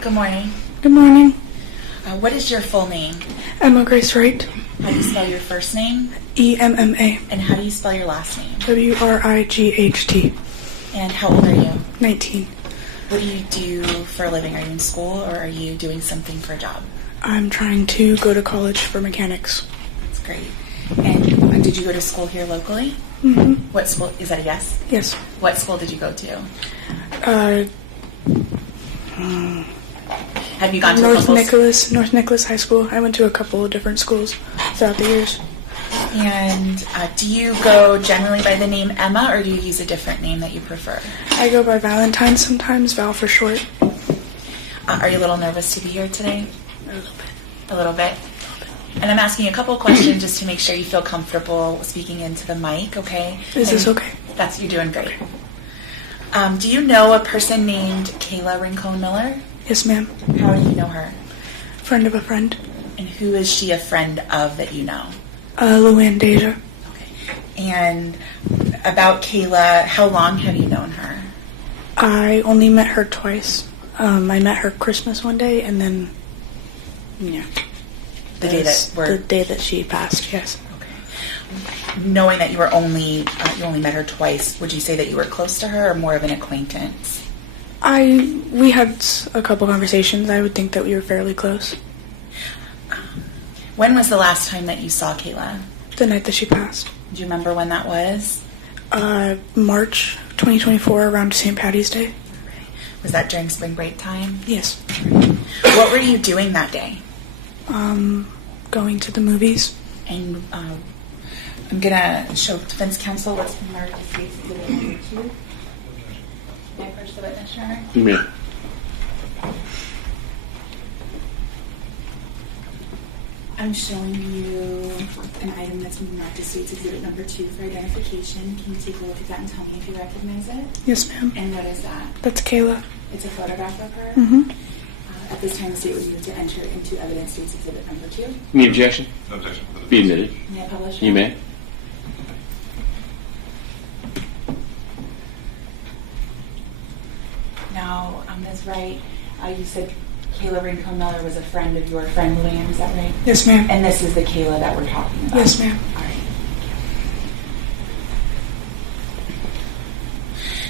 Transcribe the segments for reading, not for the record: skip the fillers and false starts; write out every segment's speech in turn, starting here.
Good morning. Good morning. What is your full name? Emma Grace Wright. How do you spell your first name? EMMA. And how do you spell your last name? WRIGHT. And how old are you? 19. What do you do for a living? Are you in school or are you doing something for a job? I'm trying to go to college for mechanics. That's great. And did you go to school here locally? Mm-hmm. What school? Is that a yes? Yes. What school did you go to? Have you gone to North Nicholas High School. I went to a couple of different schools throughout the years. And do you go generally by the name Emma, or do you use a different name that you prefer? I go by Valentine sometimes, Val for short. Are you a little nervous to be here today? A little bit. A little bit? And I'm asking a couple of questions just to make sure you feel comfortable speaking into the mic, okay? Is this okay? You're doing great. Do you know a person named Kayla Rincon-Miller? Yes, ma'am. How do you know her? Friend of a friend. And who is she a friend of that you know? Luann Deja. Okay. And about Kayla, how long have you known her? I only met her twice. I met her Christmas one day, and then, yeah. The day that she passed, yes. Okay. Knowing that you only met her twice, would you say that you were close to her or more of an acquaintance? We had a couple conversations. I would think that we were fairly close. When was the last time that you saw Kayla? The night that she passed. Do you remember when that was? March 2024, around St. Patty's Day. Was that during spring break time? Yes. What were you doing that day? Going to the movies. And I'm going to show defense counsel what's marked as case exhibit number 2. May I approach the witness, Your Honor? You may. I'm showing you an item that's been marked as state's exhibit number 2 for identification. Can you take a look at that and tell me if you recognize it? Yes, ma'am. And what is that? That's Kayla. It's a photograph of her? Mm-hmm. At this time, the state would move to enter into evidence state's exhibit number 2. Any objection? No objection. Be admitted. May I publish You it? may. Now, Ms. Wright, you said Kayla Rincon-Miller was a friend of your friend Luann, is that right? Yes, ma'am. And this is the Kayla that we're talking about? Yes, ma'am. All right.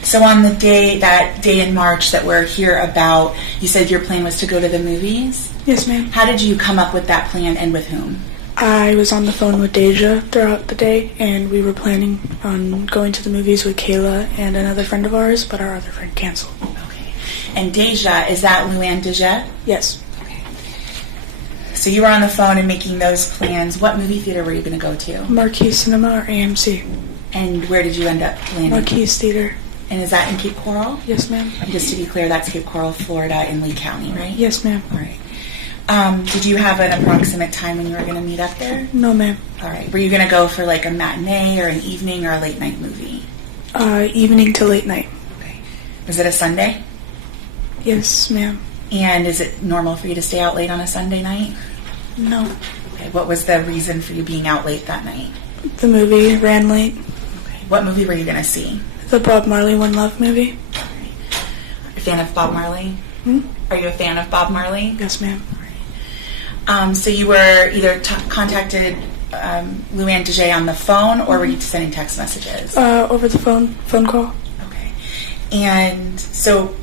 So on that day in March that we're here about, you said your plan was to go to the movies? Yes, ma'am. How did you come up with that plan and with whom? I was on the phone with Deja throughout the day, and we were planning on going to the movies with Kayla and another friend of ours, but our other friend canceled. Okay. And Deja, is that Luann Deja? Yes. Okay. So you were on the phone and making those plans. What movie theater were you going to go to? Marquee Cinema or AMC? And where did you end up landing? Marque's Theater. And is that in Cape Coral? Yes, ma'am. And just to be clear, that's Cape Coral, Florida, in Lee County, right? Yes, ma'am. All right. Did you have an approximate time when you were going to meet up there? No, ma'am. All right. Were you going to go for like a matinee or an evening or a late night movie? Evening to late night. Okay. Was it a Sunday? Yes, ma'am. And is it normal for you to stay out late on a Sunday night? No. Okay. What was the reason for you being out late that night? The movie ran late. Okay. What movie were you going to see? The Bob Marley One Love movie. Are you a fan of Bob Marley? Hmm? Are you a fan of Bob Marley? Yes, ma'am. So you were either contacted Luann Deja on the phone, or were you sending text messages? Over the phone call. Okay. And so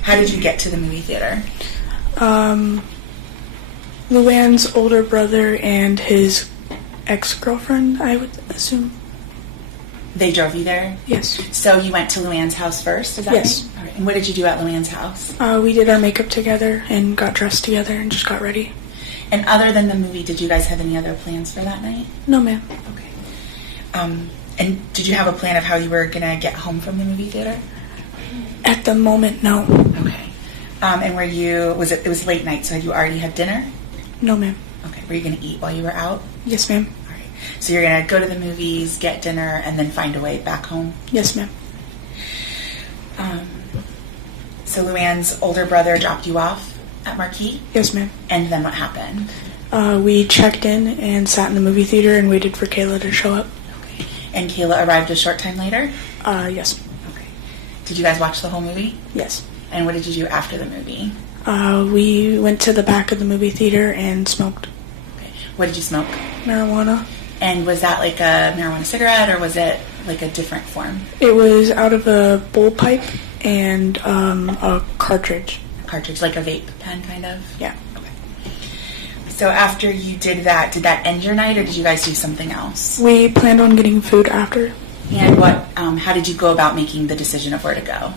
how did you get to the movie theater? Luann's older brother and his ex-girlfriend, I would assume. They drove you there? Yes. So you went to Luann's house first, is that Yes. right? All right. And what did you do at Luann's house? We did our makeup together and got dressed together and just got ready. And other than the movie, did you guys have any other plans for that night? No, ma'am. Okay. And did you have a plan of how you were going to get home from the movie theater? At the moment, no. Okay. And it was late night, so had you already had dinner? No, ma'am. Okay. Were you going to eat while you were out? Yes, ma'am. All right. So you're going to go to the movies, get dinner, and then find a way back home? Yes, ma'am. So Luann's older brother dropped you off at Marquee? Yes, ma'am. And then what happened? We checked in and sat in the movie theater and waited for Kayla to show up. Okay. And Kayla arrived a short time later? Yes. Okay. Did you guys watch the whole movie? Yes. And what did you do after the movie? We went to the back of the movie theater and smoked Okay. What did you smoke? marijuana. And was that like a marijuana cigarette, or was it like a different form? It was out of a bowl pipe and a cartridge. Cartridge, like a vape pen, kind of? Yeah. Okay. So after you did that end your night, or did you guys do something else? We planned on getting food after. And how did you go about making the decision of where to go?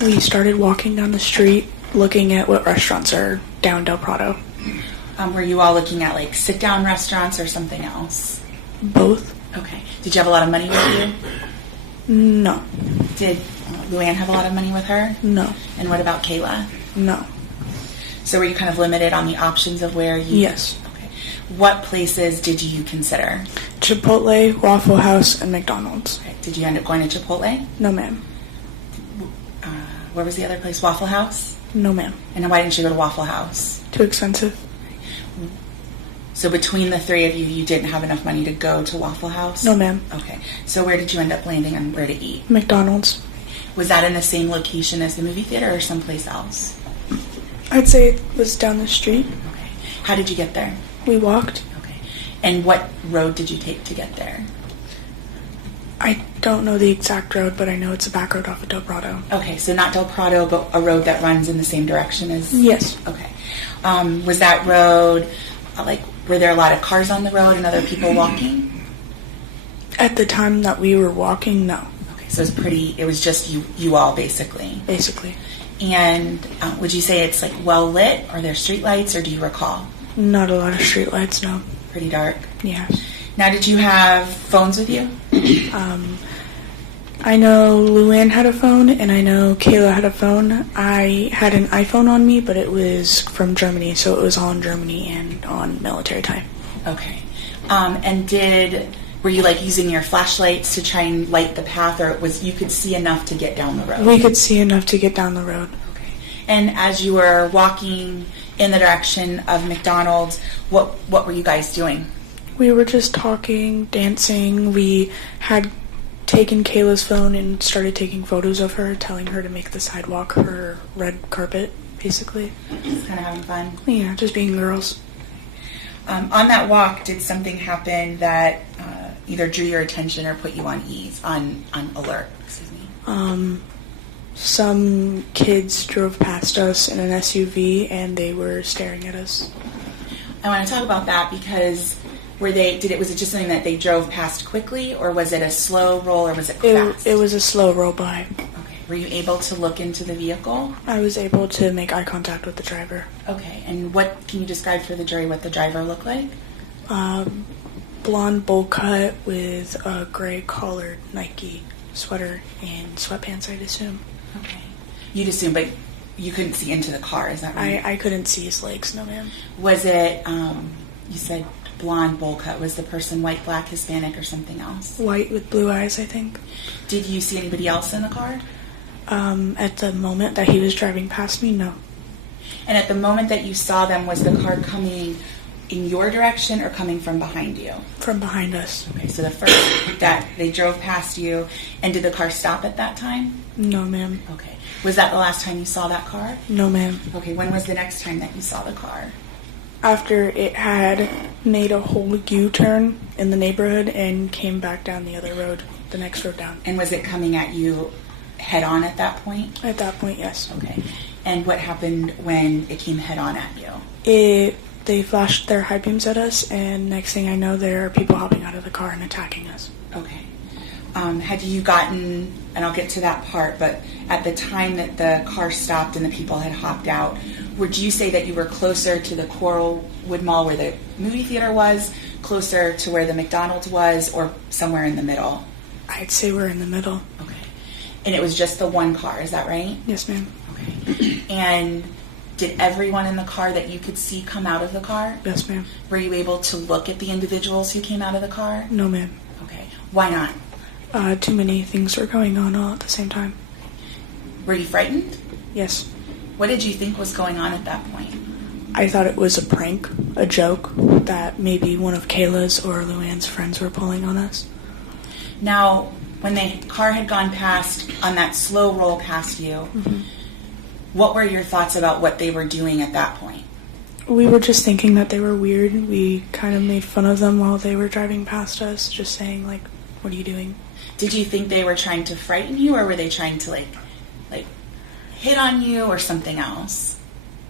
We started walking down the street, looking at what restaurants are down Del Prado. Were you all looking at like sit-down restaurants or something else? Both? Okay. Did you have a lot of money with you? No. Did Luann have a lot of money with her? No. And what about Kayla? No. So were you kind of limited on the options of where you... Yes. Okay. What places did you consider? Chipotle, Waffle House, and McDonald's. Okay. Did you end up going to Chipotle? No, ma'am. Where was the other place? Waffle House? No, ma'am. And why didn't you go to Waffle House? Too expensive. So between the three of you, you didn't have enough money to go to Waffle House? No, ma'am. Okay. So where did you end up landing on where to eat? McDonald's. Was that in the same location as the movie theater or someplace else? I'd say it was down the street. Okay. How did you get there? We walked. Okay. And what road did you take to get there? I don't know the exact road, but I know it's a back road off of Del Prado. Okay, so not Del Prado, but a road that runs in the same direction as... Yes. Okay. Was that road, were there a lot of cars on the road and other people walking? At the time that we were walking, no. Okay, so it was just you all, basically. Basically. And would you say it's, well lit? Are there street lights, or do you recall? Not a lot of street lights, no. Pretty dark? Yeah. Now, did you have phones with you? I know Luann had a phone, and I know Kayla had a phone. I had an iPhone on me, but it was from Germany, so it was all in Germany and on military time. Okay. And were you using your flashlights to try and light the path, or you could see enough to get down the road? We could see enough to get down the road. Okay. And as you were walking in the direction of McDonald's, what were you guys doing? We were just talking, dancing. We had taken Kayla's phone and started taking photos of her, telling her to make the sidewalk her red carpet, basically. Just kind of having fun? Yeah, just being girls. On that walk, did something happen that either drew your attention or put you on alert? Excuse me. Some kids drove past us in an SUV, and they were staring at us. I want to talk about that because was it just something that they drove past quickly, or was it a slow roll, or was it fast? It was a slow roll by. Okay. Were you able to look into the vehicle? I was able to make eye contact with the driver. Okay. And what can you describe for the jury what the driver looked like? Blonde bowl cut with a gray collared Nike sweater and sweatpants, I'd assume. Okay. You'd assume, but you couldn't see into the car, is that right? I couldn't see his legs, no ma'am. Was it, you said blonde bowl cut, was the person white, black, Hispanic, or something else? White with blue eyes, I think. Did you see anybody else in the car? At the moment that he was driving past me, no. And at the moment that you saw them, was the car coming in your direction or coming from behind you? From behind us. Okay, so the first that they drove past you, and did the car stop at that time? No, ma'am. Okay. Was that the last time you saw that car? No, ma'am. Okay, when was the next time that you saw the car? After it had made a whole U-turn in the neighborhood and came back down the other road, the next road down. And was it coming at you head on at that point? At that point, yes. Okay. And what happened when it came head on at you? They flashed their high beams at us, and next thing I know, there are people hopping out of the car and attacking us. Okay. Had you gotten, and I'll get to that part, but at the time that the car stopped and the people had hopped out, would you say that you were closer to the Coralwood Mall where the movie theater was, closer to where the McDonald's was, or somewhere in the middle? I'd say we're in the middle. Okay. And it was just the one car, is that right? Yes, ma'am. Okay. And did everyone in the car that you could see come out of the car? Yes, ma'am. Were you able to look at the individuals who came out of the car? No, ma'am. Okay. Why not? Too many things were going on all at the same time. Were you frightened? Yes. What did you think was going on at that point? I thought it was a prank, a joke, that maybe one of Kayla's or Luann's friends were pulling on us. Now, when the car had gone past, on that slow roll past you, What were your thoughts about what they were doing at that point? We were just thinking that they were weird. We kind of made fun of them while they were driving past us, just saying, like, what are you doing? Did you think they were trying to frighten you, or were they trying to, like hit on you or something else?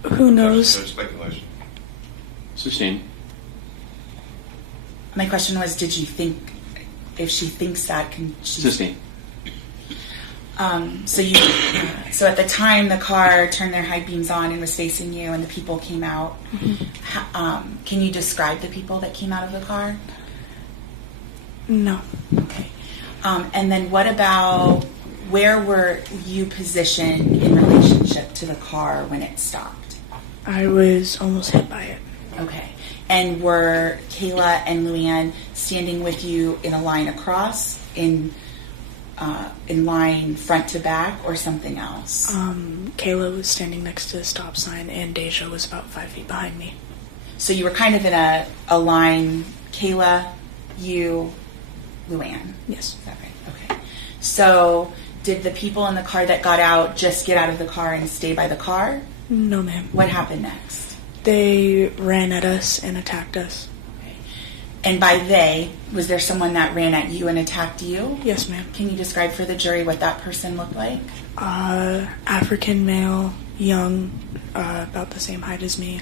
Who knows? That's speculation. Sustained. My question was, did you think, if she thinks that, can she... Sustained. So at the time the car turned their high beams on and was facing you and the people came out, can you describe the people that came out of the car? No. Okay. And then what about, where were you positioned in relationship to the car when it stopped? I was almost hit by it. Okay. And were Kayla and Luann standing with you in a line across, in line front to back, or something else? Kayla was standing next to the stop sign, and Deja was about 5 feet behind me. So you were kind of in a line, Kayla, you, Luann. Yes. Is that right? Okay. So did the people in the car that got out just get out of the car and stay by the car? No, ma'am. What happened next? They ran at us and attacked us. Okay. And by they, was there someone that ran at you and attacked you? Yes, ma'am. Can you describe for the jury what that person looked like? African male, young, about the same height as me,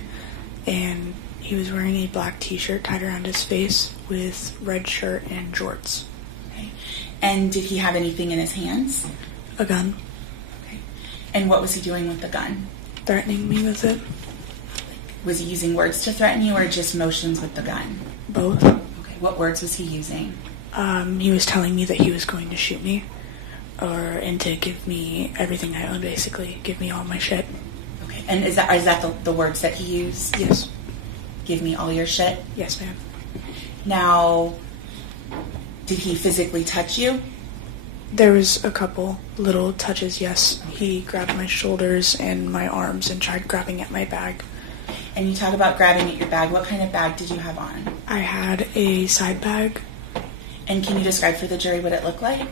and he was wearing a black t-shirt tied around his face with red shirt and jorts. Okay. And did he have anything in his hands? A gun. Okay. And what was he doing with the gun? Threatening me with it. Was he using words to threaten you or just motions with the gun? Both. Okay. What words was he using? He was telling me that he was going to shoot me, and to give me everything I own, basically. Give me all my shit. Okay. And is that the words that he used? Yes. Give me all your shit? Yes, ma'am. Now, did he physically touch you? There was a couple little touches, yes. He grabbed my shoulders and my arms and tried grabbing at my bag. And you talk about grabbing at your bag. What kind of bag did you have on? I had a side bag. And can you describe for the jury what it looked like?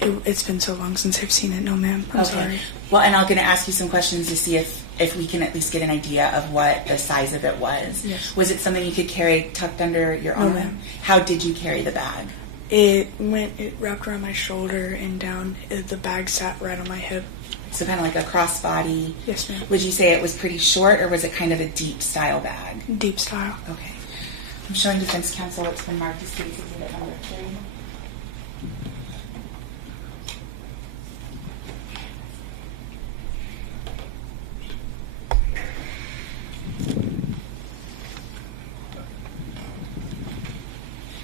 It's been so long since I've seen it. No, ma'am. I'm sorry. Well, and I'm going to ask you some questions to see if we can at least get an idea of what the size of it was. Yes. Was it something you could carry tucked under your arm? No, ma'am. How did you carry the bag? It wrapped around my shoulder and down. The bag sat right on my hip. So kind of like a crossbody. Yes, ma'am. Would you say it was pretty short, or was it kind of a deep style bag? Deep style. Okay. I'm showing defense counsel what's been marked as State's Exhibit number 3.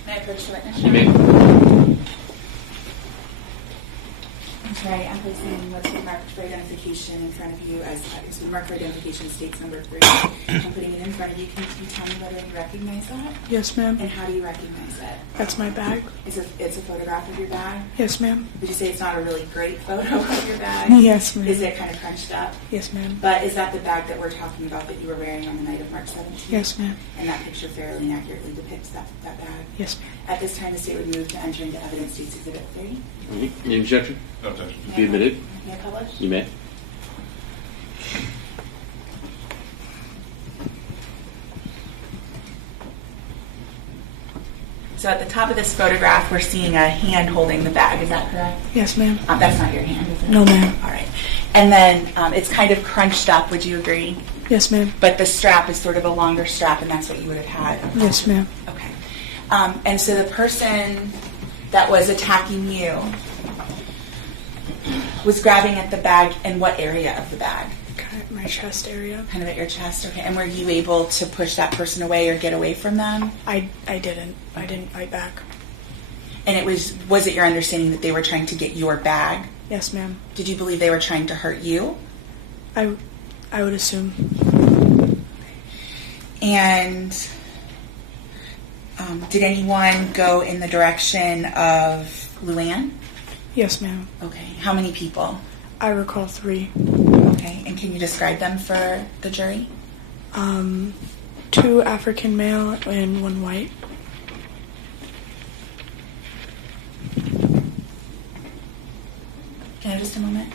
May I approach the witness? You may. Okay, I'm placing what's been marked for identification in front of you as it's been marked for identification states number 3. I'm putting it in front of you. Can you tell me whether you recognize that? Yes, ma'am. And how do you recognize it? That's my bag. It's a photograph of your bag? Yes, ma'am. Would you say it's not a really great photo of your bag? Yes, ma'am. Is it kind of crunched up? Yes, ma'am. But is that the bag that we're talking about that you were wearing on the night of March 17th? Yes, ma'am. And that picture fairly and accurately depicts that bag? Yes, ma'am. At this time, the state would move to enter into evidence State's Exhibit 3. Any objection? No objection. Be admitted. May I publish? You may. So at the top of this photograph, we're seeing a hand holding the bag. Is that correct? Yes, ma'am. That's not your hand, is it? No, ma'am. All right. And then it's kind of crunched up. Would you agree? Yes, ma'am. But the strap is sort of a longer strap, and that's what you would have had. Yes, ma'am. Okay. And so the person that was attacking you was grabbing at the bag in what area of the bag? Kind of my chest area. Kind of at your chest, okay. And were you able to push that person away or get away from them? I didn't. I didn't fight back. And was it your understanding that they were trying to get your bag? Yes, ma'am. Did you believe they were trying to hurt you? I would assume. And did anyone go in the direction of Luann? Yes, ma'am. Okay. How many people? I recall 3. Okay. And can you describe them for the jury? 2 African male and 1 white. Can I have just a moment?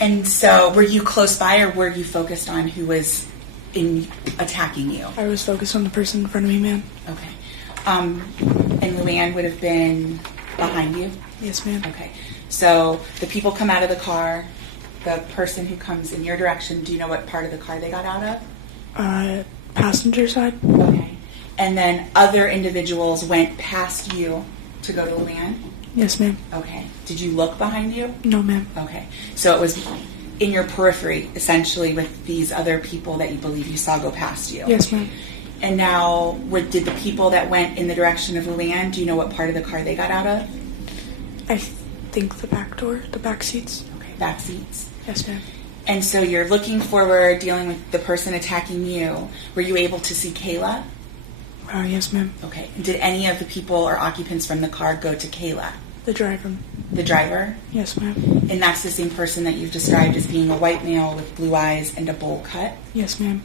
And so, were you close by, or were you focused on who was attacking you? I was focused on the person in front of me, ma'am. Okay. And Luann would have been behind you? Yes, ma'am. Okay. So the people come out of the car. The person who comes in your direction, do you know what part of the car they got out of? Passenger side. Okay. And then other individuals went past you to go to Luann? Yes, ma'am. Okay. Did you look behind you? No, ma'am. Okay. So it was in your periphery, essentially, with these other people that you believe you saw go past you? Yes, ma'am. And now, did the people that went in the direction of Luann, do you know what part of the car they got out of? I think the back door, the back seats. Okay, back seats. Yes, ma'am. And so you're looking forward, dealing with the person attacking you. Were you able to see Kayla? Yes, ma'am. Okay. Did any of the people or occupants from the car go to Kayla? The driver. The driver? Yes, ma'am. And that's the same person that you've described as being a white male with blue eyes and a bowl cut? Yes, ma'am.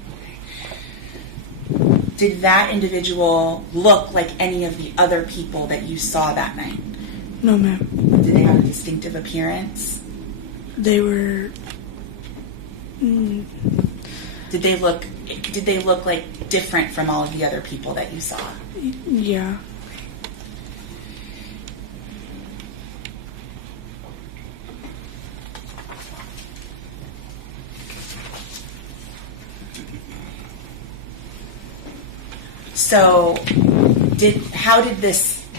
Did that individual look like any of the other people that you saw that night? No, ma'am. Did they have a distinctive appearance? They were... Did they look like different from all of the other people that you saw? Yeah. So,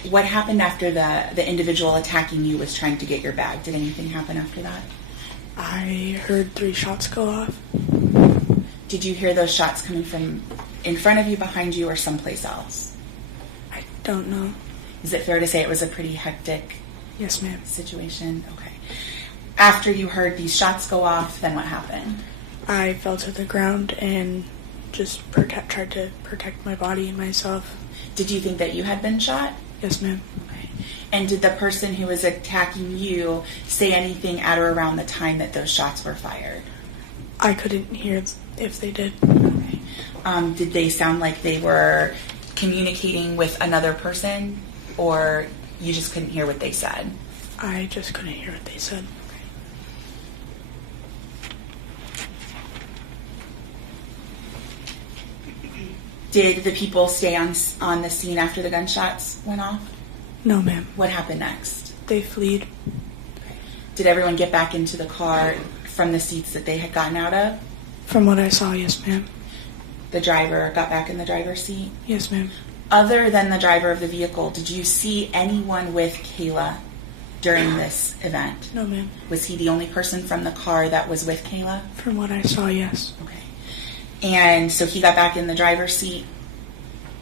what happened after the individual attacking you was trying to get your bag? Did anything happen after that? I heard 3 shots go off. Did you hear those shots coming from in front of you, behind you, or someplace else? I don't know. Is it fair to say it was a pretty hectic Yes, ma'am. situation? Okay. After you heard these shots go off, then what happened? I fell to the ground and just tried to protect my body and myself. Did you think that you had been shot? Yes, ma'am. Okay. And did the person who was attacking you say anything at or around the time that those shots were fired? I couldn't hear if they did. Okay. Did they sound like they were communicating with another person, or you just couldn't hear what they said? I just couldn't hear what they said. Did the people stay on the scene after the gunshots went off? No, ma'am. What happened next? They fled. Did everyone get back into the car from the seats that they had gotten out of? From what I saw, yes, ma'am. The driver got back in the driver's seat? Yes, ma'am. Other than the driver of the vehicle, did you see anyone with Kayla during this event? No, ma'am. Was he the only person from the car that was with Kayla? From what I saw, yes. Okay. And so he got back in the driver's seat.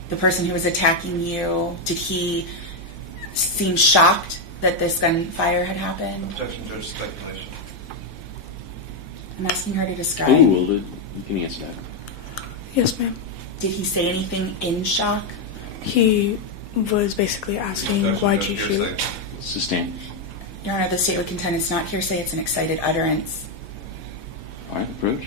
The person who was attacking you, did he seem shocked that this gunfire had happened? Objection, Judge, speculation. I'm asking her to describe. Ooh, well, you can answer that. Yes, ma'am. Did he say anything in shock? He was basically asking, Objection, why'd Judge, you shoot? hearsay. Sustain. Your Honor, the state would contend it's not hearsay, it's an excited utterance. All right, approach.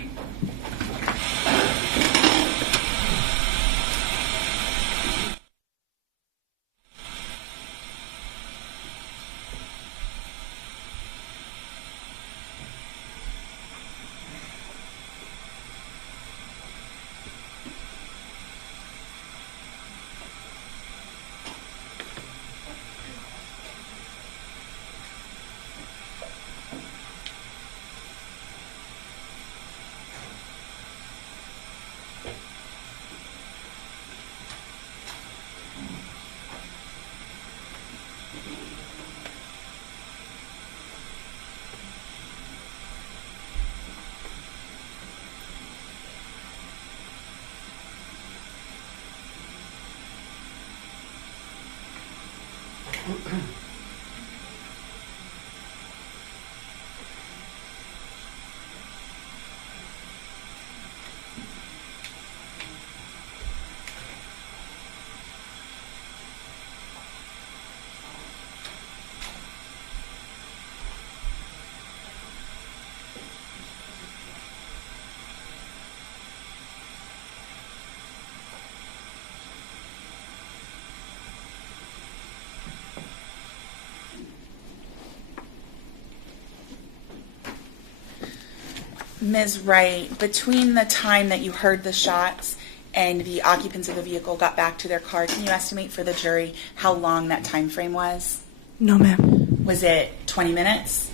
Ms. Wright, between the time that you heard the shots and the occupants of the vehicle got back to their car, can you estimate for the jury how long that time frame was? No, ma'am. Was it 20 minutes?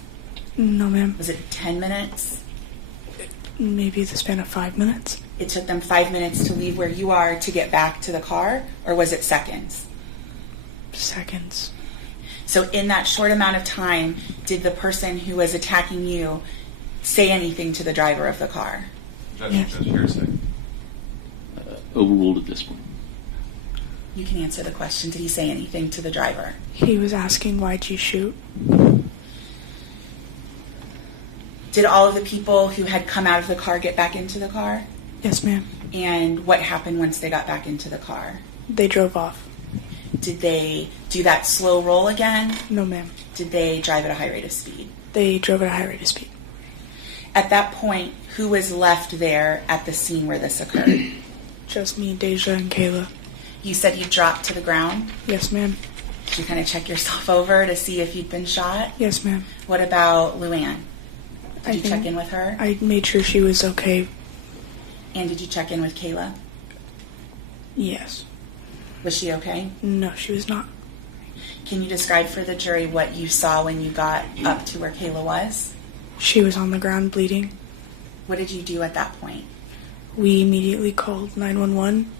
No, ma'am. Was it 10 minutes? Maybe the span of 5 minutes. It took them 5 minutes to leave where you are to get back to the car, or was it seconds? Seconds. So in that short amount of time, did the person who was attacking you say anything to the driver of the car? Yes. Judge hearsay. Overruled at this point. You can answer the question. Did he say anything to the driver? He was asking, why'd you shoot? Did all of the people who had come out of the car get back into the car? Yes, ma'am. And what happened once they got back into the car? They drove off. Did they do that slow roll again? No, ma'am. Did they drive at a high rate of speed? They drove at a high rate of speed. At that point, who was left there at the scene where this occurred? Just me, Deja, and Kayla. You said you dropped to the ground. Yes, ma'am. Did you kind of check yourself over to see if you'd been shot? Yes, ma'am. What about Luann? Did you check think in with her? I made sure she was okay. And did you check in with Kayla? Yes. Was she okay? No, she was not. Can you describe for the jury what you saw when you got up to where Kayla was? She was on the ground bleeding. What did you do at that point? We immediately called 911.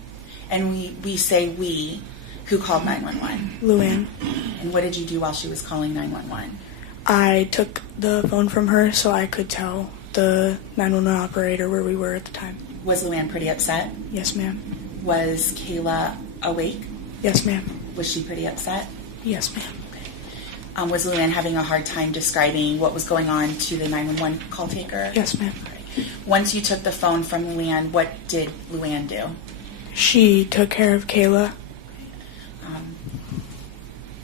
And we say we. Who called 911? Luann. And what did you do while she was calling 911? I took the phone from her so I could tell the 911 operator where we were at the time. Was Luann pretty upset? Yes, ma'am. Was Kayla awake? Yes, ma'am. Was she pretty upset? Yes, ma'am. Was Luann having a hard time describing what was going on to the 911 call taker? Yes, ma'am. Once you took the phone from Luann, what did Luann do? She took care of Kayla.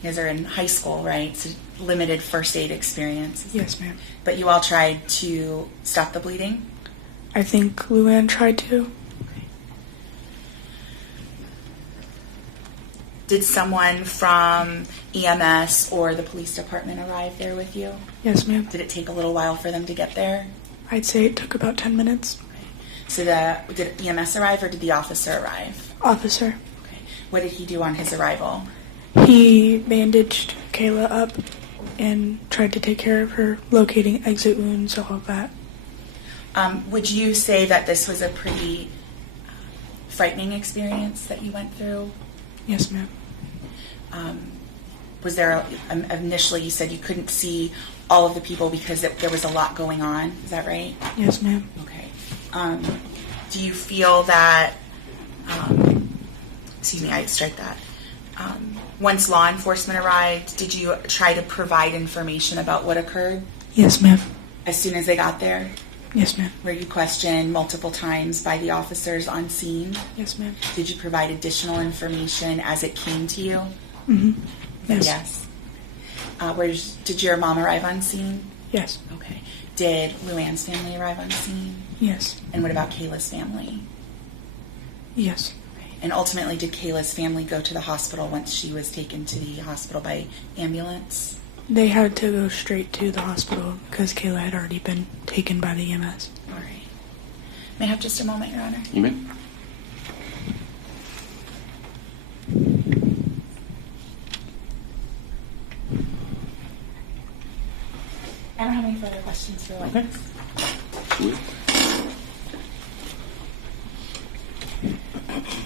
You guys are in high school, right? So limited first aid experience. Yes, ma'am. But you all tried to stop the bleeding? I think Luann tried to. Did someone from EMS or the police department arrive there with you? Yes, ma'am. Did it take a little while for them to get there? I'd say it took about 10 minutes. So did EMS arrive or did the officer arrive? Officer. Okay. What did he do on his arrival? He bandaged Kayla up and tried to take care of her, locating exit wounds, all of that. Would you say that this was a pretty frightening experience that you went through? Yes, ma'am. Was there, initially you said you couldn't see all of the people because there was a lot going on, is that right? Yes, ma'am. Okay. Do you feel that, excuse me, I'd strike that. Once law enforcement arrived, did you try to provide information about what occurred? Yes, ma'am. As soon as they got there? Yes, ma'am. Were you questioned multiple times by the officers on scene? Yes, ma'am. Did you provide additional information as it came to you? Mm-hmm. Yes. Did your mom arrive on scene? Yes. Okay. Did Luann's family arrive on scene? Yes. And what about Kayla's family? Yes. And ultimately, did Kayla's family go to the hospital once she was taken to the hospital by ambulance? They had to go straight to the hospital because Kayla had already been taken by the EMS. All right. May I have just a moment, Your Honor? You may. I don't have any further questions for witness. Sweet. Thank you.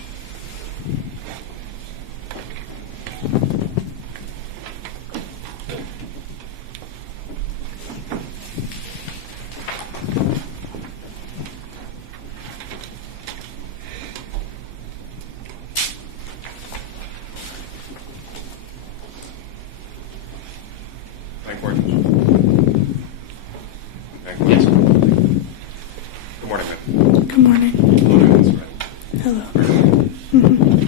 Yes. Good morning, ma'am. Good morning. Good morning, Ms. Wright. Hello. Mm-hmm.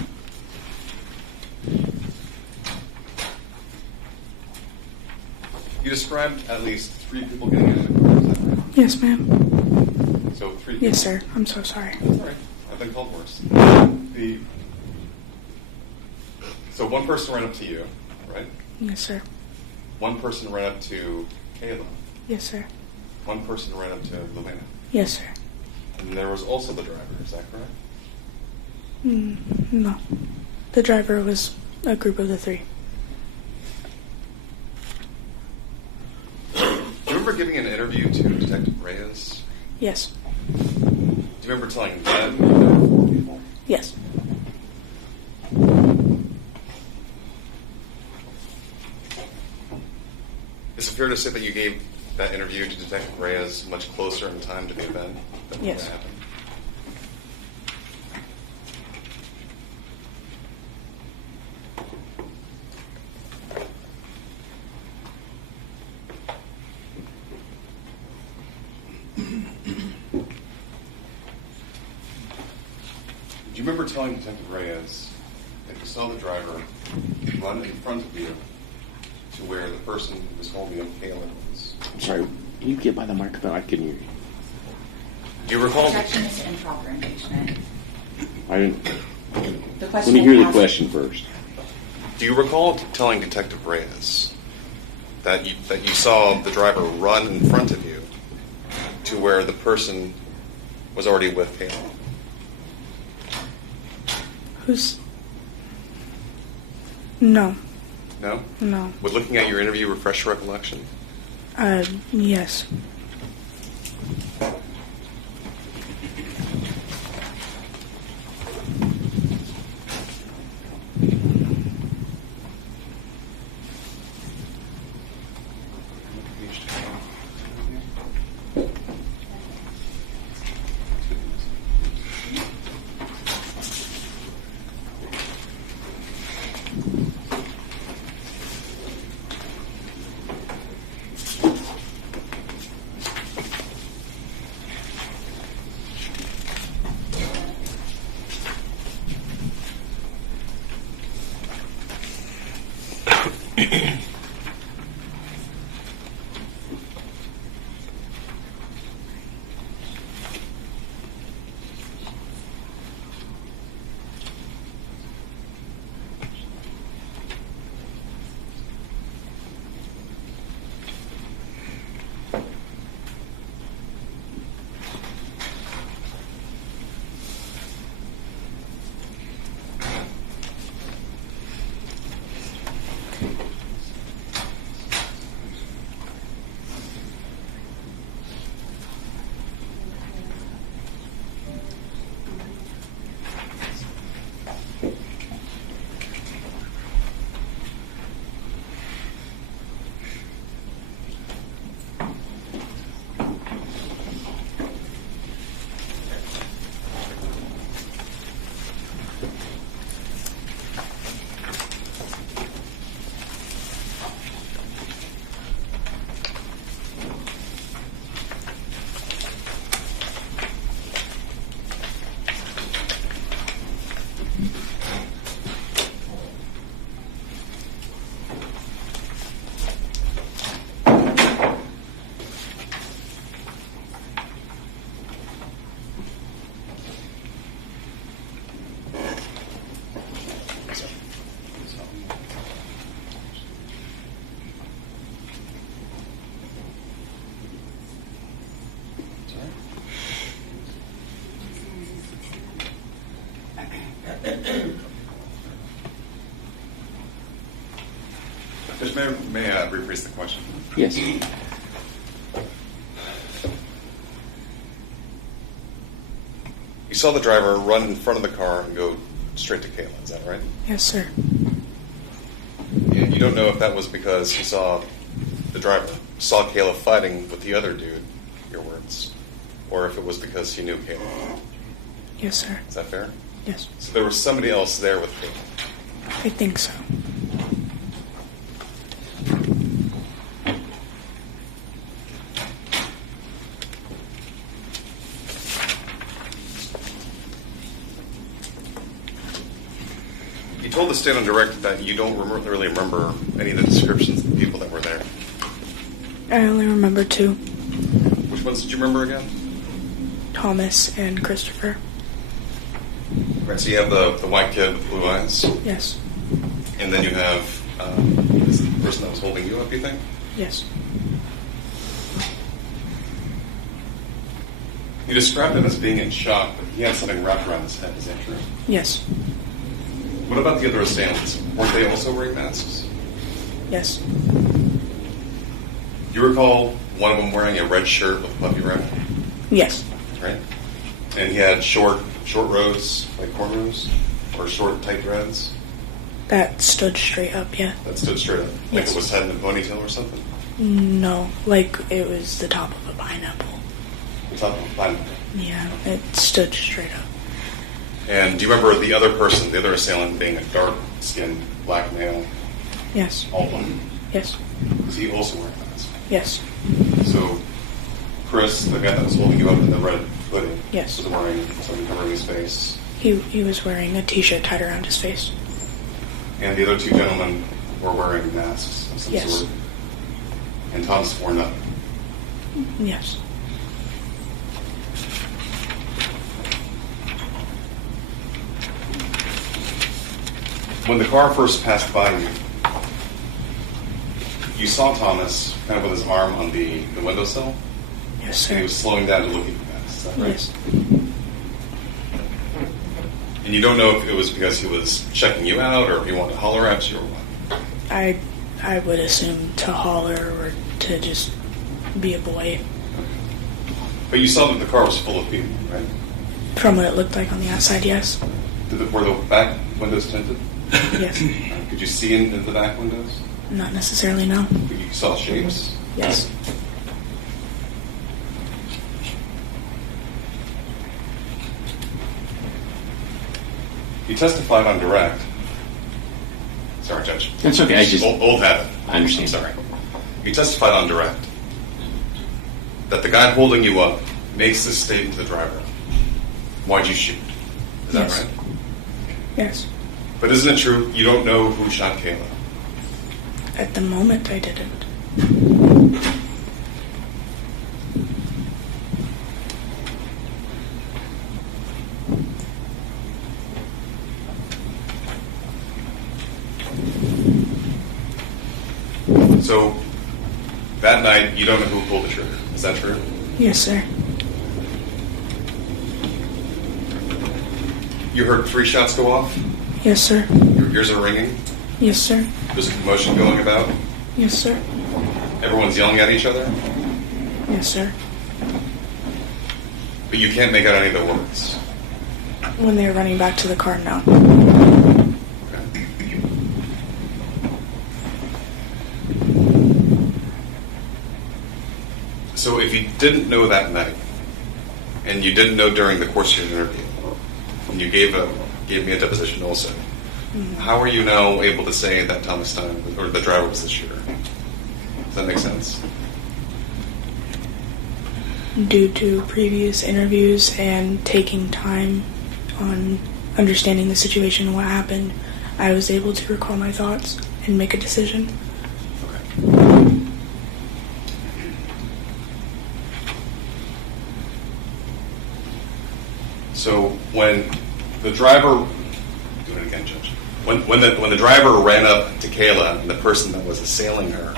You described at least 3 people getting into the car, is that right? Yes, ma'am. So 3 people. Yes, sir. I'm so sorry. All right. I've been called worse. So one person ran up to you, right? Yes, sir. One person ran up to Kayla. Yes, sir. One person ran up to Luann. Yes, sir. And there was also the driver, is that correct? No. The driver was a group of the three. Do you remember giving an interview to Detective Reyes? Yes. Do you remember telling them that there were 4 people? Yes. Is it fair to say that you gave that interview to Detective Reyes much closer in time to the event than what Yes. happened? Do you remember telling Detective Reyes that you saw the driver run in front of you to where the person who was holding up Kayla was? I'm sorry, can you get by the microphone? I couldn't hear you. Do you recall? Objection is improper engagement. I didn't. The Let question me hear the asked- question first. Do you recall telling Detective Reyes that you saw the driver run in front of you to where the person was already with Kayla? Who's... No. No? No. Would looking at your interview refresh your recollection? Yes. Judge, may I rephrase the question? Yes. You saw the driver run in front of the car and go straight to Kayla, is that right? Yes, sir. And you don't know if that was because he saw the driver saw Kayla fighting with the other dude, your words, or if it was because he knew Kayla. Yes, sir. Is that fair? Yes. So there was somebody else there with Kayla. I think so. You told the state on direct that you don't really remember any of the descriptions of the people that were there. I only remember two. Which ones did you remember again? Thomas and Christopher. Right, so you have the white kid with blue eyes, Yes. and then you have is it the person that was holding you up, you think? Yes. You described him as being in shock, but he had something wrapped around his head. Is that true? Yes. What about the other assailants? Weren't they also wearing masks? Yes. Do you recall one of them wearing a red shirt with a puffy red? Yes. Right? And he had short rows, like cornrows? Or short, tight dreads? That stood straight up, yeah. That stood straight up? Like Yes. it was head in a ponytail or something? No, like it was the top of a pineapple. The top of a pineapple. Yeah, it stood straight up. And do you remember the other person, the other assailant, being a dark-skinned black male, Yes. all black? Yes. Was he also wearing a mask? Yes. So, Chris, the guy that was holding you up in the red hoodie, Yes. was wearing something covering his face. He was wearing a t-shirt tied around his face. And the other two gentlemen were wearing masks of some Yes. sort. And Thomas wore nothing. Yes. When the car first passed by you, you saw Thomas kind of with his arm on the windowsill, Yes, and he sir. was slowing down to look at you guys. Is that right? Yes. And you don't know if it was because he was checking you out or if he wanted to holler at you or what. I would assume to holler or to just be a boy. But you saw that the car was full of people, right? From what it looked like on the outside, yes. Were the back windows tinted? Yes. Could you see into the back windows? Not necessarily, no. You saw shapes? Yes. You testified on direct. Sorry, Judge. That's okay, I just- Old habit. I understand. I'm sorry. You testified on direct that the guy holding you up makes this statement to the driver. Why'd you shoot? Is that Yes. right? Yes. But isn't it true you don't know who shot Kayla? At the moment, I didn't. So that night, you don't know who pulled the trigger. Is that true? Yes, sir. You heard 3 shots go off? Yes, sir. Your ears are ringing? Yes, sir. There's a commotion going about? Yes, sir. Everyone's yelling at each other? Yes, sir. But you can't make out any of the words. When they were running back to the car, no. Okay. So if you didn't know that night, and you didn't know during the course of your interview, and you gave me a deposition also, how are you now able to say that Thomas Stein, or the driver, was the shooter? Does that make sense? Due to previous interviews and taking time on understanding the situation and what happened, I was able to recall my thoughts and make a decision. Okay. So when the driver, do it again, Judge. When the driver ran up to Kayla and the person that was assailing her,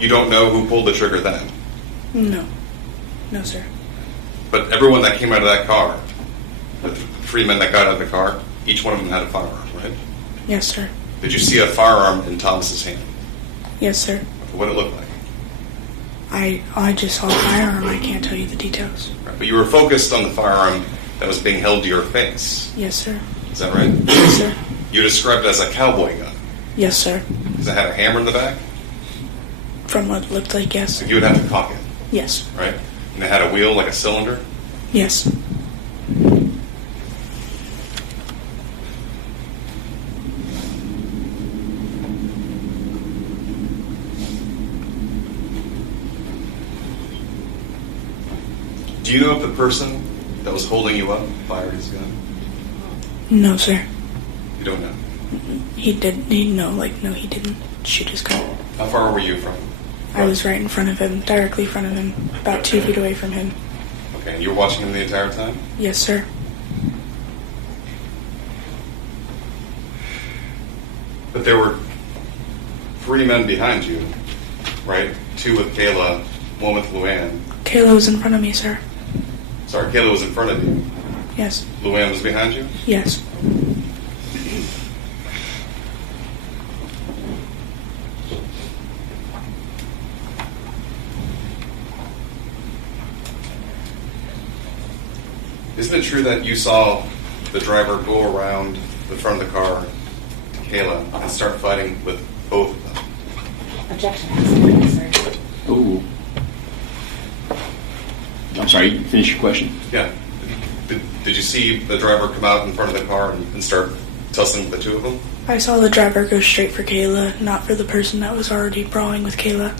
you don't know who pulled the trigger then. No. No, sir. But everyone that came out of that car, the 3 men that got out of the car, each one of them had a firearm, right? Yes, sir. Did you see a firearm in Thomas's hand? Yes, sir. What did it look like? I just saw a firearm. I can't tell you the details. Right. But you were focused on the firearm that was being held to your face. Yes, sir. Is that right? Yes, sir. You described it as a cowboy gun. Yes, sir. Does it have a hammer in the back? From what it looked like, yes. So you would have to cock it, Yes. right? And it had a wheel like a cylinder? Yes. Do you know if the person that was holding you up fired his gun? No, sir. You don't know. He didn't shoot his gun. How far were you from? I was right in front of him, directly in front of him, about 2 feet away from him. Okay, and you were watching him the entire time? Yes, sir. But there were 3 men behind you, right? 2 with Kayla one with Luann. Kayla was in front of me, sir. Sorry, Kayla was in front of you. Yes. Luann was behind you? Yes. Isn't it true that you saw the driver go around the front of the car to Kayla and start fighting with both of them? Objection. Sir. Oh. I'm sorry, finish your question. Yeah. Did you see the driver come out in front of the car and start tussling with the two of them? I saw the driver go straight for Kayla, not for the person that was already brawling with Kayla.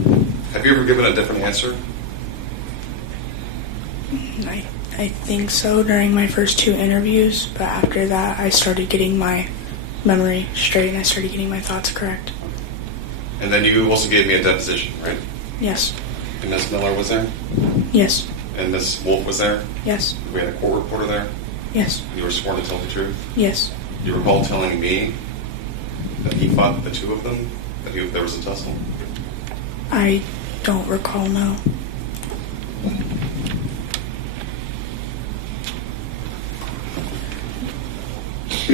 Okay. Have you ever given a different answer? I think so during my first 2 interviews, but after that I started getting my memory straight and I started getting my thoughts correct. And then you also gave me a deposition, right? Yes. And Ms. Miller was there? Yes. And Ms. Wolf was there? Yes. We had a court reporter there? Yes. You were sworn to tell the truth? Yes. You recall telling me that he fought the two of them? That there was a tussle? I don't recall, no. The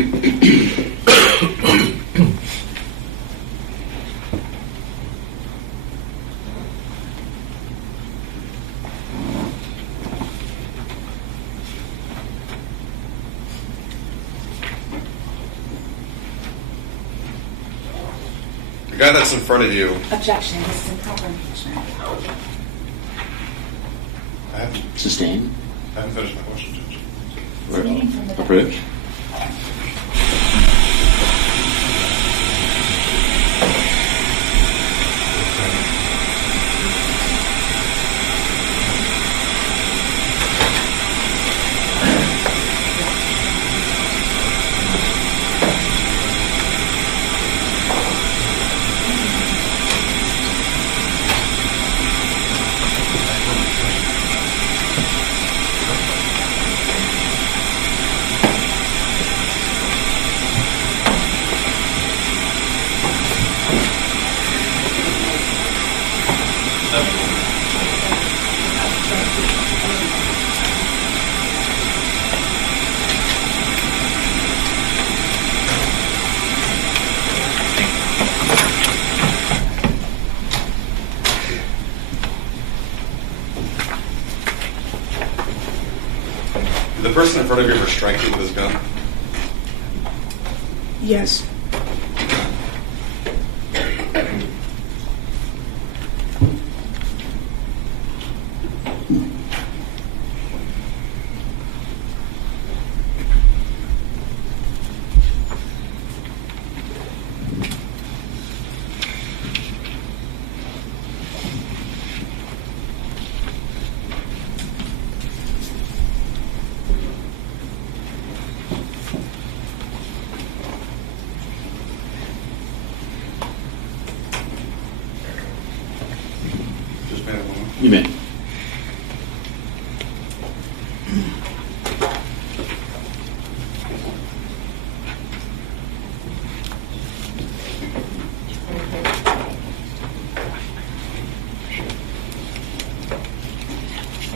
guy that's in front of you, Objection. This is improper impeachment. I haven't Sustained. finished my question, Judge. Reading from the Approach. Did the person in front of you ever strike you with his gun? Yes. Just made a moment. You may.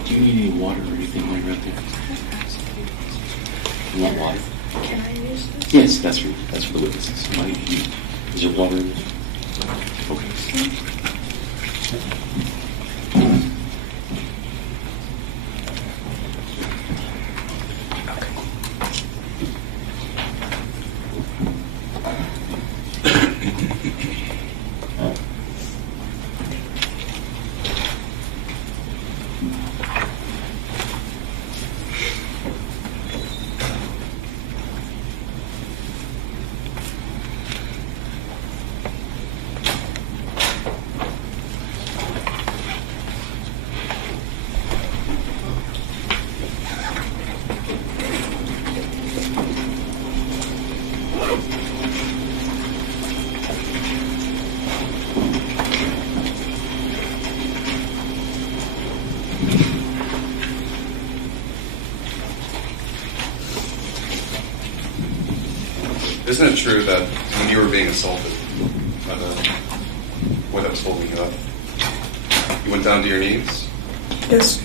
Do you need any water or anything while you're out there? You want water? Can I use this? Yes, that's for the witnesses. Why do you, is there water in there? Okay. Isn't it true that when you were being assaulted by the boy that was holding you up, You went down to your knees? Yes.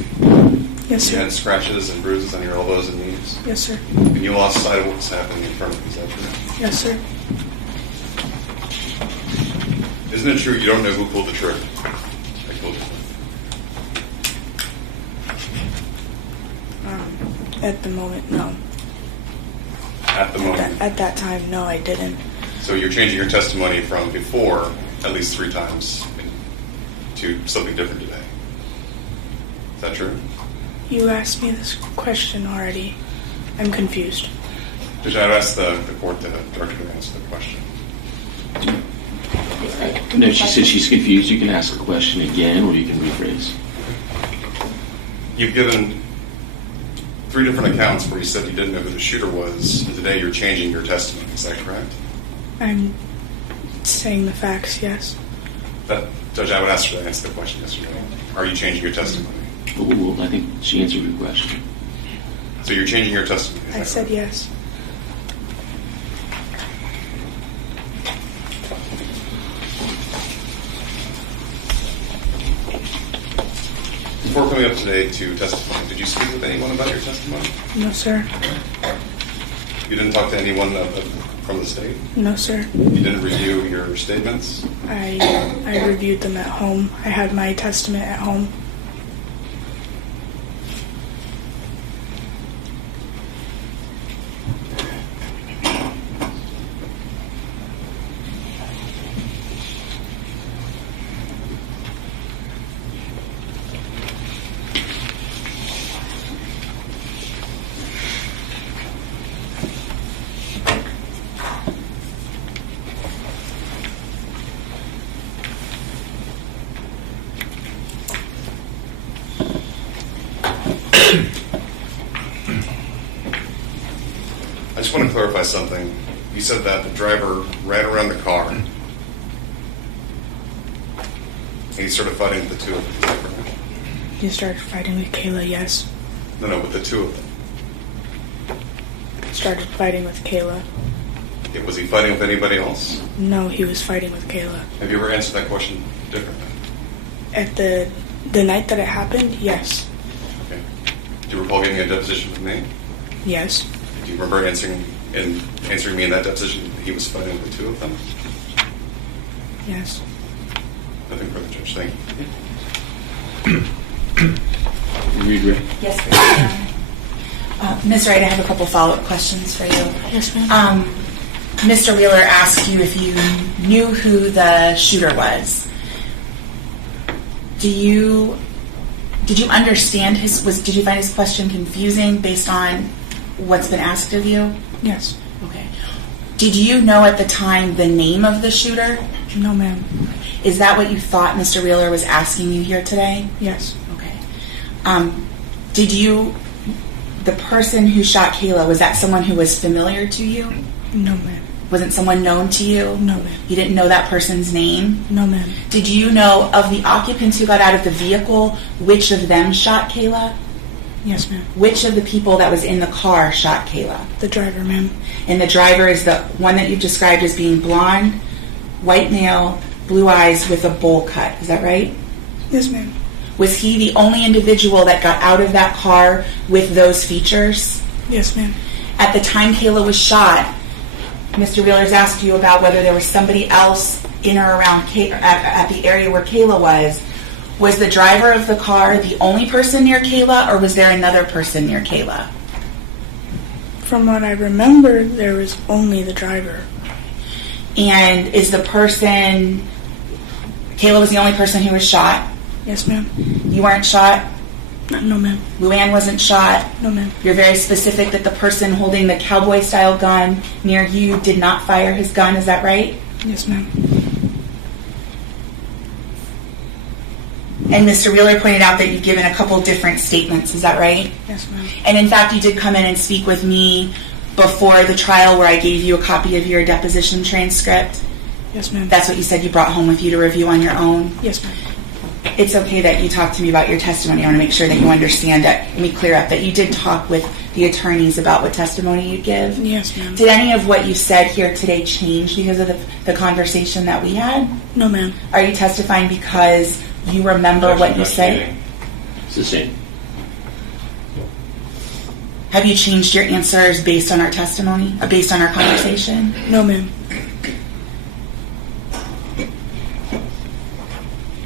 Yes, You sir. had scratches and bruises on your elbows and knees? Yes, sir. And you lost sight of what was happening in front of you, is that true? Yes, sir. Isn't it true you don't know who pulled the trigger? I told you. At the moment, no. At the moment. At that time, no, I didn't. So you're changing your testimony from before at least 3 times to something different today. Is that true? You asked me this question already. I'm confused. Judge, I'd ask the court to direct her to answer the question. No, she says she's confused. You can ask the question again, or you can rephrase. You've given 3 different accounts where you said you didn't know who the shooter was, and today you're changing your testimony. Is that correct? I'm saying the facts, yes. Judge, I would ask her to answer the question yesterday. Are you changing your testimony? Well, I think she answered your question. So you're changing your testimony. Is I that said correct? yes. Before coming up today to testify, did you speak with anyone about your testimony? No, sir. You didn't talk to anyone from the state? No, sir. You didn't review your statements? I reviewed them at home. I had my testament at home. I just want to clarify something. You said that the driver ran around the car and he started fighting with the 2 of them. Is that correct? You started fighting with Kayla, yes. No, with the 2 of them. Started fighting with Kayla. Was he fighting with anybody else? No, he was fighting with Kayla. Have you ever answered that question differently? At the night that it happened, yes. Okay. Do you recall getting a deposition with me? Yes. Do you remember answering me in that deposition that he was fighting with the 2 of them? Yes. Nothing further, Judge. Thank you. Read, Ray. Yes, please. Ms. Wright, I have a couple follow-up questions for you. Yes, ma'am. Mr. Wheeler asked you if you knew who the shooter was. Did you understand did you find his question confusing based on what's been asked of you? Yes. Okay. Did you know at the time the name of the shooter? No, ma'am. Is that what you thought Mr. Wheeler was asking you here today? Yes. Okay. The person who shot Kayla, was that someone who was familiar to you? No, ma'am. Wasn't someone known to you? No, ma'am. You didn't know that person's name? No, ma'am. Did you know of the occupants who got out of the vehicle, which of them shot Kayla? Yes, ma'am. Which of the people that was in the car shot Kayla? The driver, ma'am. And the driver is the one that you've described as being blonde, white male, blue eyes with a bowl cut. Is that right? Yes, ma'am. Was he the only individual that got out of that car with those features? Yes, ma'am. At the time Kayla was shot, Mr. Wheeler's asked you about whether there was somebody else in or around at the area where Kayla was. Was the driver of the car the only person near Kayla, or was there another person near Kayla? From what I remember, there was only the driver. And is the person... Kayla was the only person who was shot? Yes, ma'am. You weren't shot? No, ma'am. Luann wasn't shot? No, ma'am. You're very specific that the person holding the cowboy-style gun near you did not fire his gun, is that right? Yes, ma'am. And Mr. Wheeler pointed out that you've given a couple different statements, is that right? Yes, ma'am. And in fact, you did come in and speak with me before the trial where I gave you a copy of your deposition transcript. Yes, ma'am. That's what you said you brought home with you to review on your own? Yes, ma'am. It's okay that you talk to me about your testimony. I want to make sure that you understand that. Let me clear up that you did talk with the attorneys about what testimony you'd give. Yes, ma'am. Did any of what you said here today change because of the conversation that we had? No, ma'am. Are you testifying because you remember what you said? It's the same. Have you changed your answers based on our testimony, based on our conversation? No, ma'am.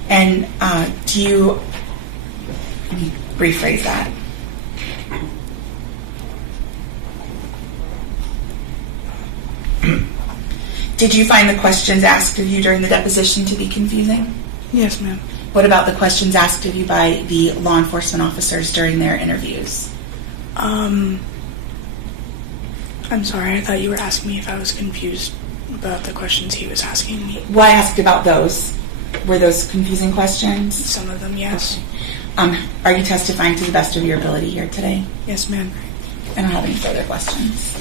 And do you, let me rephrase that. Did you find the questions asked of you during the deposition to be confusing? Yes, ma'am. What about the questions asked of you by the law enforcement officers during their interviews? I'm sorry, I thought you were asking me if I was confused about the questions he was asking me. Well, I asked about those. Were those confusing questions? Some of them, yes. Are you testifying to the best of your ability here today? Yes, ma'am. I don't have any further questions.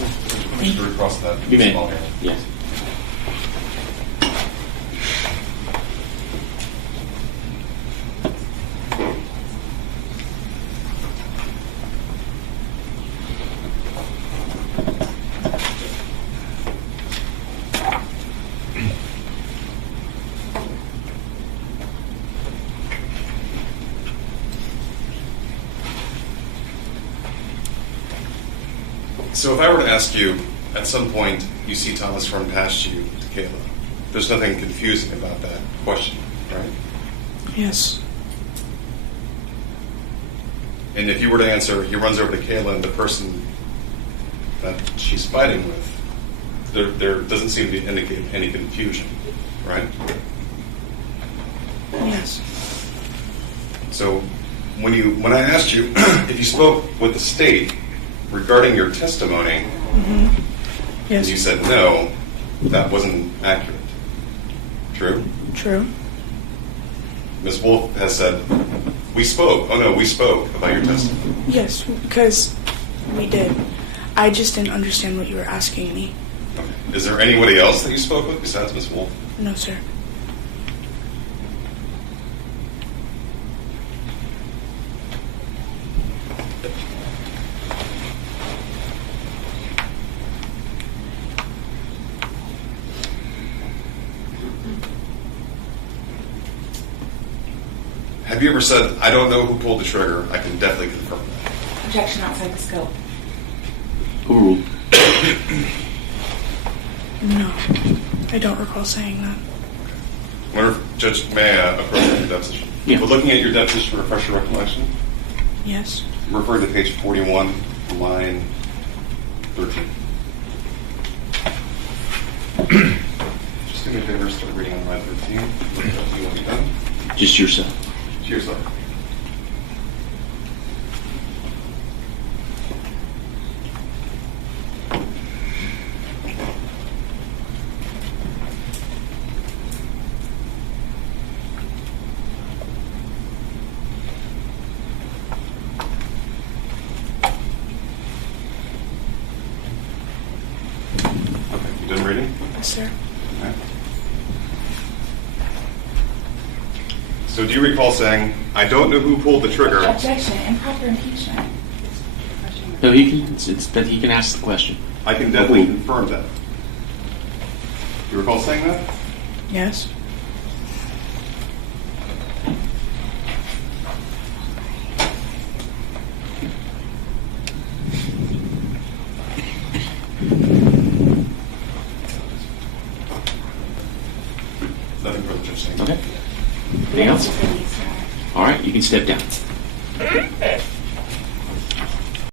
Thank you. Across that You may. small area. Yes. So if I were to ask you, at some point, you see Thomas run past you to Kayla, there's nothing confusing about that question, right? Yes. And if you were to answer, he runs over to Kayla and the person that she's fighting with, there doesn't seem to indicate any confusion, right? Yes. So when I asked you if you spoke with the state regarding your testimony, Yes. and you said no, that wasn't accurate. True? True. Ms. Wolf has said, we spoke. Oh no, we spoke about your testimony. Yes, because we did. I just didn't understand what you were asking me. Okay. Is there anybody else that you spoke with besides Ms. Wolf? No, sir. Have you ever said, I don't know who pulled the trigger, I can definitely confirm that? Objection outside the scope. Overruled. No. I don't recall saying that. Wonder if Judge may I approach your deposition? Yeah. But looking at your deposition, refresh your recollection. Yes. Refer to page 41, line 13. Just do me a favor, start reading on line 13. You want me done? Just yourself. Cheers, sir. Okay, you done reading? Yes, sir. Okay. So do you recall saying, I don't know who pulled the trigger? Objection. Improper impeachment. No, he can. It's that he can ask the question. I can definitely confirm that. You recall saying that? Yes. Nothing further, Judge. Thank you. Okay. Anything else? All right, you can step down.